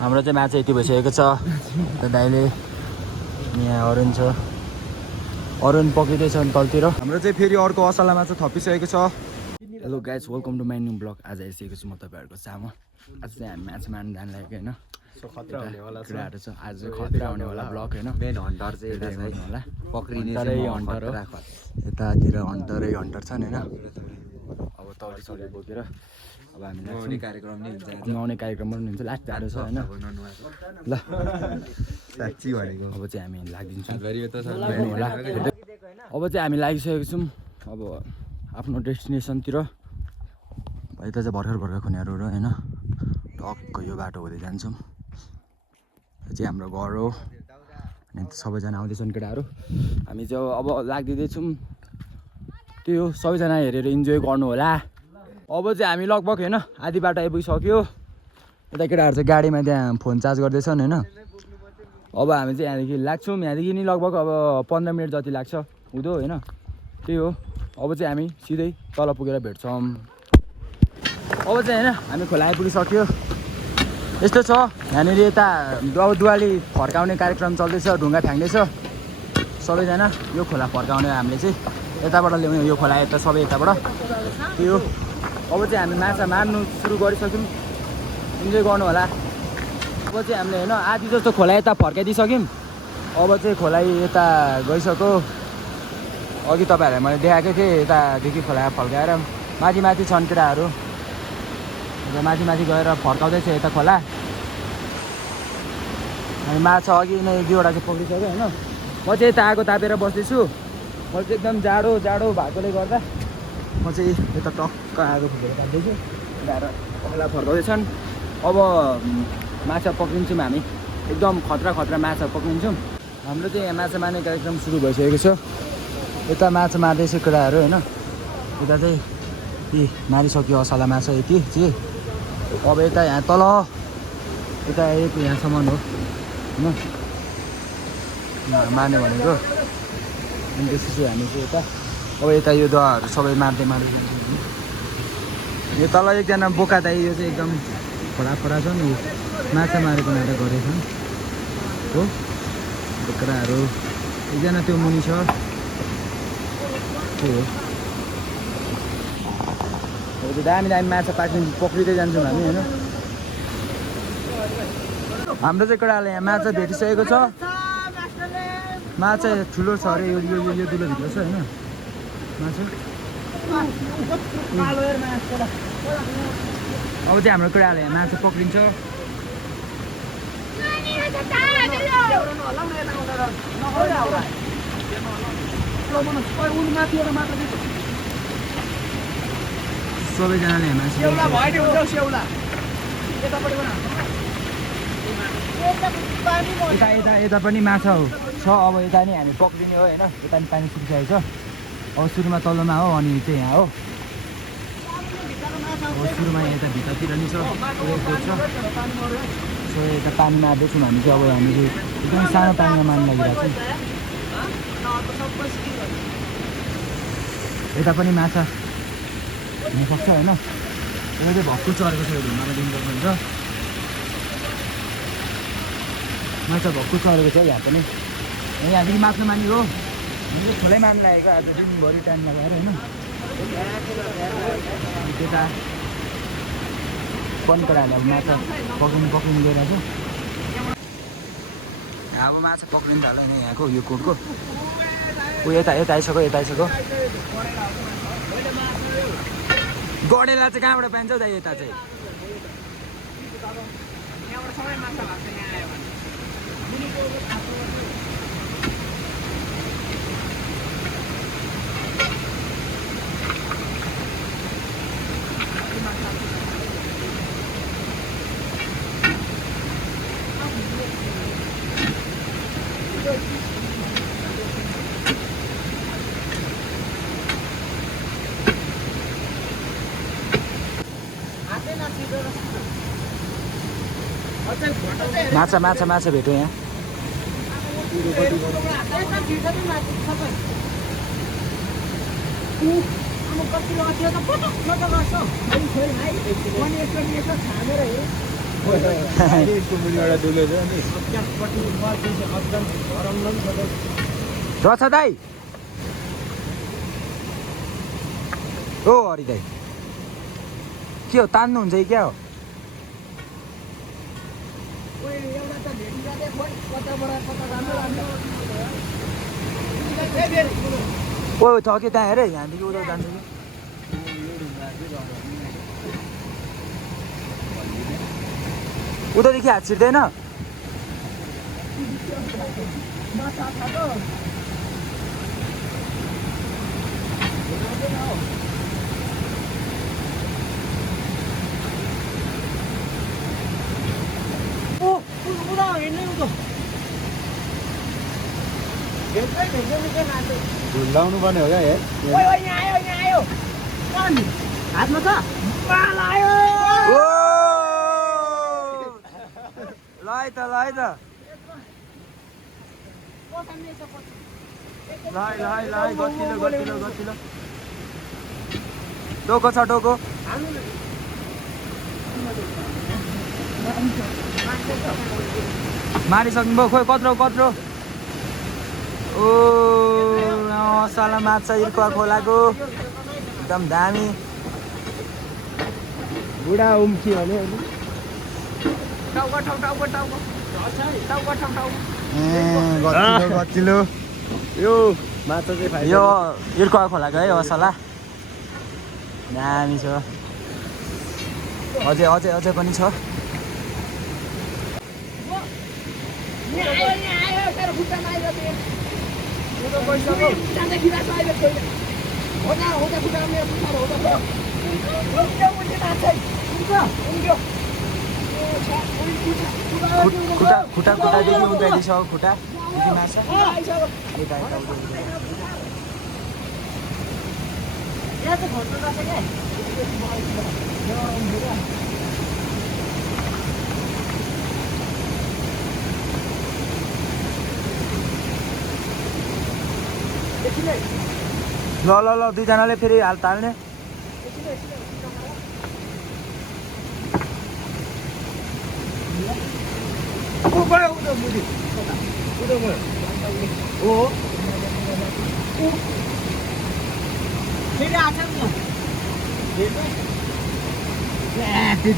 हाम्रो चाहिँ माछा यति भइसकेको छ दाइले यहाँ अरुण छ अरुण पक्रिँदैछ तलतिर हाम्रो चाहिँ फेरि अर्को असला माछा थपिसकेको छ hello guys welcome to my new blog आज आइसकेको छु म तपाईँहरूको सामु आज चाहिँ हामी माछा मार्नु जानु लागेको होइन खतरा हुनेवाला कुराहरू छ आज खतरा हुनेवाला ब्लग होइन मेन हन्टर चाहिँ होला पक्रिने हन्टर हो यतातिर हन्टरै हन्टर छन् होइन अब तौली सौली बोकेर अब हामी नुहाउने कार्यक्रम नि हुन्छ नुहाउने कार्यक्रम पनि हुन्छ लास्ट जाडो छ होइन ल साँच्ची भनेको अब चाहिँ हामी लागिदिन्छौँ होला अब चाहिँ हामी लागिसकेको छौँ अब आफ्नो डेस्टिनेसनतिर यता चाहिँ भर्खर भर्खर खुनियाहरू र होइन टक्क यो बाटो हुँदै जान्छौँ यो चाहिँ हाम्रो घर हो अनि सबैजना आउँदैछन् केटाहरू हामी चाहिँ अब लागिदिँदैछौँ त्यही हो सबैजना हेरेर इन्जोय गर्नु होला अब चाहिँ हामी लगभग होइन आधी बाटो आइपुगिसक्यो यता केटाहरू चाहिँ गाडीमा त्यहाँ फोन चार्ज गर्दैछन् होइन अब हामी चाहिँ यहाँदेखि लाग्छौँ यहाँदेखि नि लगभग अब 15 मिनट जति लाग्छ हुँदो होइन त्यही हो अब चाहिँ हामी सिधै तल पुगेर भेट्छौँ अब चाहिँ होइन हामी खोला आइपुगिसक्यो यस्तो छ यहाँनिर यता दुवाली फर्काउने कार्यक्रम चल्दैछ ढुङ्गा फ्याँक्दैछ सबैजना यो खोला फर्काउने हामीले चाहिँ यताबाट ल्याउने यो खोला यता सबै यताबाट त्यो अब चाहिँ हामी माछा मार्नु सुरु गरिसक्यौँ इन्जोय गर्नु होला अब चाहिँ हामीले होइन आधी जस्तो खोला यता फर्काइदिइसक्यौँ अब चाहिँ खोला यता गइसक्यो अघि तपाईँहरूलाई मैले देखाएको थिएँ यतादेखि खोला फर्काएर माथि माथि छन् केटाहरू र माथि माथि गएर फर्काउँदैछ यता खोला अनि माछा अघि नै 1-2वटा चाहिँ पक्रिसक्यो होइन म चाहिँ यता आगो तापेर बस्दैछु म चाहिँ एकदम जाडो जाडो भएकोले गर्दा म चाहिँ यता टक्क आगो फुकेर काट्दैछु केटाहरू खोला फर्काउँदैछन् अब माछा पक्रिन्छौँ हामी एकदम खतरा खतरा माछा पक्रिन्छौँ हाम्रो चाहिँ यहाँ माछा मार्ने कार्यक्रम सुरु भइसकेको छ यता माछा मार्दैछ केटाहरू होइन यता चाहिँ यी मारिसक्यो असला माछा यति चाहिँ अब यता यहाँ तल यता एक यहाँसम्म हो होइन मार्ने भनेको अनि त्यसपछि हामी चाहिँ यता अब यता यो दवाहरू सबै मार्दै मार्दै यो तल एकजना बोका दाइ यो चाहिँ एकदम खोला छ नि माछा मारेको नाटक गरेको हो बोक्राहरू एकजना त्यो मुनि छ त्यो हो अब दामी दामी माछा पक्रिँदै जान्छौँ हामी होइन हाम्रो चाहिँ केटाले यहाँ माछा भेटिसकेको छ माछा ठुलो छ अरे यो दुलोभित्र छ होइन माछा अब चाहिँ हाम्रो केटाले यहाँ माछा पक्रिन्छ सबैजनाले माछा यता पनि माछा हो छ अब यता नि हामी पक्रिने हो होइन यता नि पानी सुकिसकेको छ अब सुरुमा तल्लोमा हो अनि चाहिँ यहाँ हो अब सुरुमा यता भित्रतिर नि छ सो यता पानी मार्दैछौँ हामी चाहिँ अब हामीले एकदम सानो पानीमा मार्नु लागिरहेको छौँ यता पनि माछा हुनसक्छ होइन यो चाहिँ भक्कु चढेको छ यो ढुङ्गामा दिनुपर्ने हुन्छ माछा भक्कु चढेको छ यहाँ पनि यहाँदेखि माछा मार्ने हो हामीले ठुलै मार्नु लागेको आज दिनभरि टाइम लगाएर होइन त्यता पनकडाहरूले अब माछा पक्रिनु गइरहेको छ अब माछा पक्रिनु थाल्यो होइन यहाँको यो कोटको ऊ यता आइसक्यो गडेला चाहिँ कहाँबाट पाइन्छ हौ दाइ यता चाहिँ माछा भेट्यो यहाँ रहेछ दाइ ओ हरि दाइ के हो तान्नुहुन्छ कि क्या हो ओ छ कि त्यहाँ हेर यहाँदेखि उता जान्छ कि उतादेखि हात छिर्दैन झुल्लाउनु पर्ने हो क्या हेर हातमा छ ओ ल है त ल है त ल है गतिलो टोको छ टोको मारिसक्नुभयो खोइ कत्रो ओ मसला माछा इर्कुवा खोलाको एकदम दामी बुढा उम्की भने गतिलो यो माछा चाहिँ खाइ यो इर्कुवा खोलाको है असला दामी छ अझै पनि छ खुट्टादेखि उकाइदिइसक्यो खुट्टादेखि माछा यता ल दुईजनाले फेरि हाल ताल्ने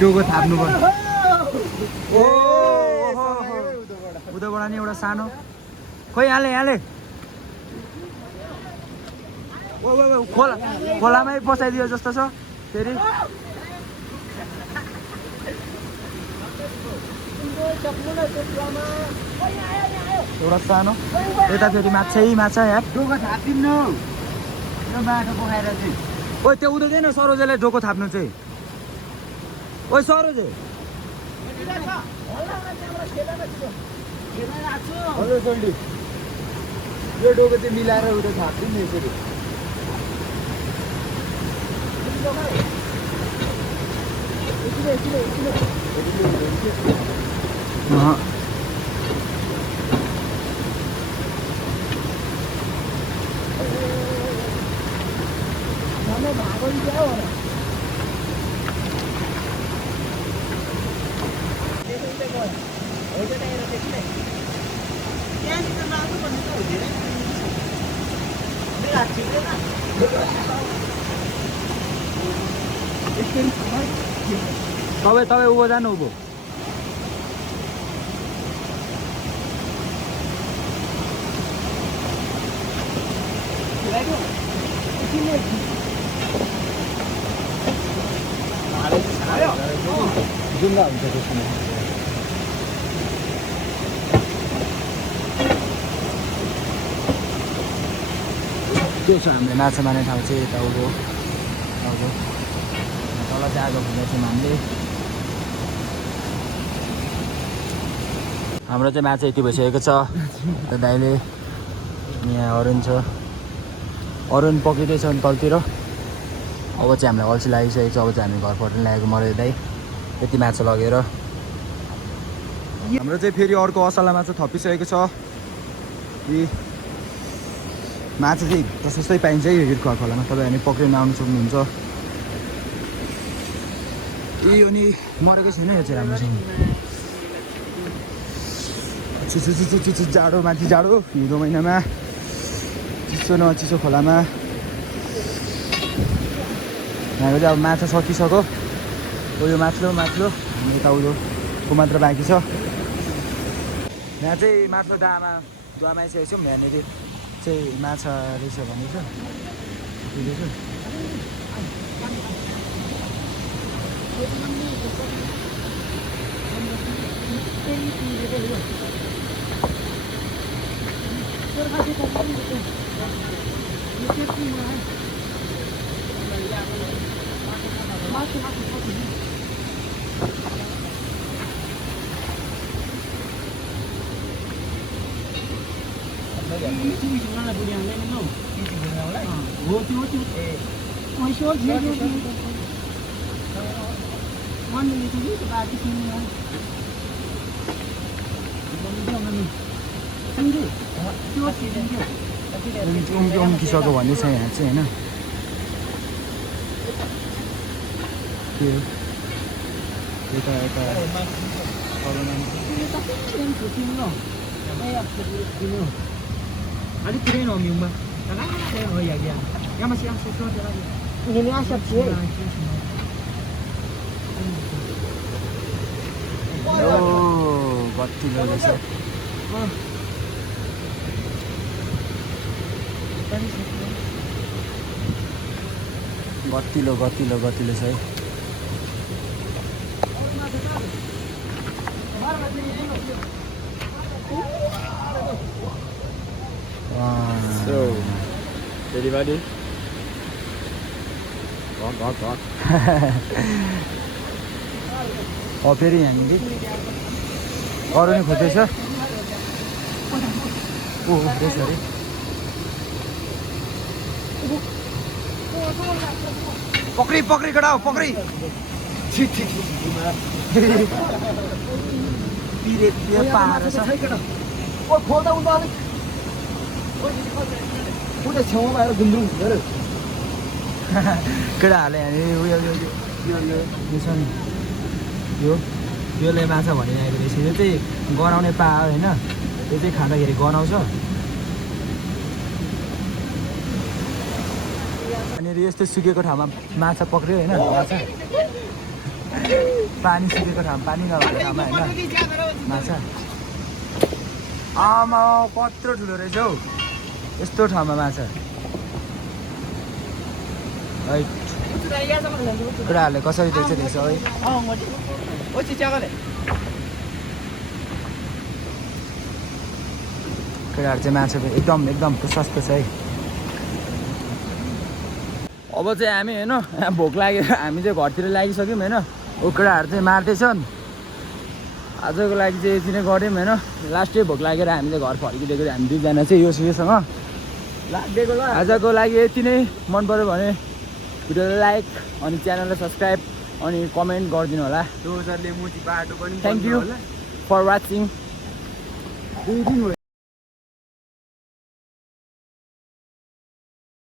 डोको थाप्नु पर्छ उताबाट नि एउटा सानो खोइ यहाँले खोलामै पसाइदियो जस्तो छ फेरि एउटा सानो यता फेरि माछा यार डोको थाप्दिनु यो माटो पकाएर चाहिँ ओ त्यो उदैदैन सरोजेलाई डोको थाप्नु चाहिँ ओ सरोजे हेलो सोल्डी यो डोको चाहिँ मिलाएर उता थाप्दिनु यसरी तपाईँ उँभो जानु उँभो जुम्ला हुन्छ त्यसमा त्यो छ हामीले माछा मार्ने ठाउँ चाहिँ यता उँभो तल चाहिँ आगो भुँदैछौँ हाम्रो चाहिँ माछा यति भइसकेको छ दाइले यहाँ अरुण पक्रिँदैछ अनि तलतिर अब चाहिँ हामीलाई अल्छी लागिसकेको छ अब चाहिँ हामी घर पठाउनु लागेको मरे दाइ यति माछा लगेर हाम्रो चाहिँ फेरि अर्को असला माछा थपिसकेको छ माछा चाहिँ प्रशस्तै पाइन्छ है हिर्खुवा खोलामा, तपाईँहरूले पक्रिन आउनु सक्नुहुन्छ। यो नि मरेको छैन, यो चाहिँ राम्रोसँग चिसो जाडो, माथि जाडो हिउँदो महिनामा चिसो न चिसो खोलामा। यहाँको चाहिँ अब माछा सकिसक्यो, यो माथिल्लो यता उयोको मात्र बाँकी छ। यहाँ चाहिँ माथिल्लो दुवामा आइसकेको छौँ। यहाँनिर चाहिँ माछा रहेछ भने छ उम्किसक्यो भन्ने छ यहाँ चाहिँ होइन। यता गतिलो रहेछ। गतिलो छ है। So, ready buddy? Walk. फेरि यहाँनिर अरू नि खोज्दैछ। रहेछ अरे पक्री कडा हो पक्री। पाएर छ खोल्दा उता अलिक पुरै छेउमा आएर गुन्द्रुक हुन्छ अरे केटाहरूले यहाँनिर उयो छ नि, योले माछा भनिरहेको रहेछ। यो चाहिँ गनाउने पा हो होइन, यो चाहिँ खाँदाखेरि गनाउँछ। अनि यस्तो सुकेको ठाउँमा माछा पक्रियो होइन, माछा पानी सुकेको ठाउँमा, पानी नभएको ठाउँमा होइन माछा। आमा कत्रो ठुलो रहेछ हौ यस्तो ठाउँमा माछा। है केटाहरूले कसरी देख्छ है। केटाहरू चाहिँ माछा एकदम प्रशस्त छ है। अब चाहिँ हामी होइन यहाँ भोक लाग्यो, हामी चाहिँ घरतिर लागिसक्यौँ होइन। केटाहरू चाहिँ मार्दैछन्। आजको लागि चाहिँ यति नै गऱ्यौँ होइन। लास्टै भोक लागेर हामीले घर फर्किदिएको हामी दुईजना चाहिँ योसँग आजको लागि यति नै। मन पऱ्यो भने भिडियोलाई लाइक अनि च्यानललाई सब्सक्राइब अनि कमेन्ट गरिदिनु होला। दोजरले मोती बाटो पनि थ्याङ्क यू फर वाचिङ।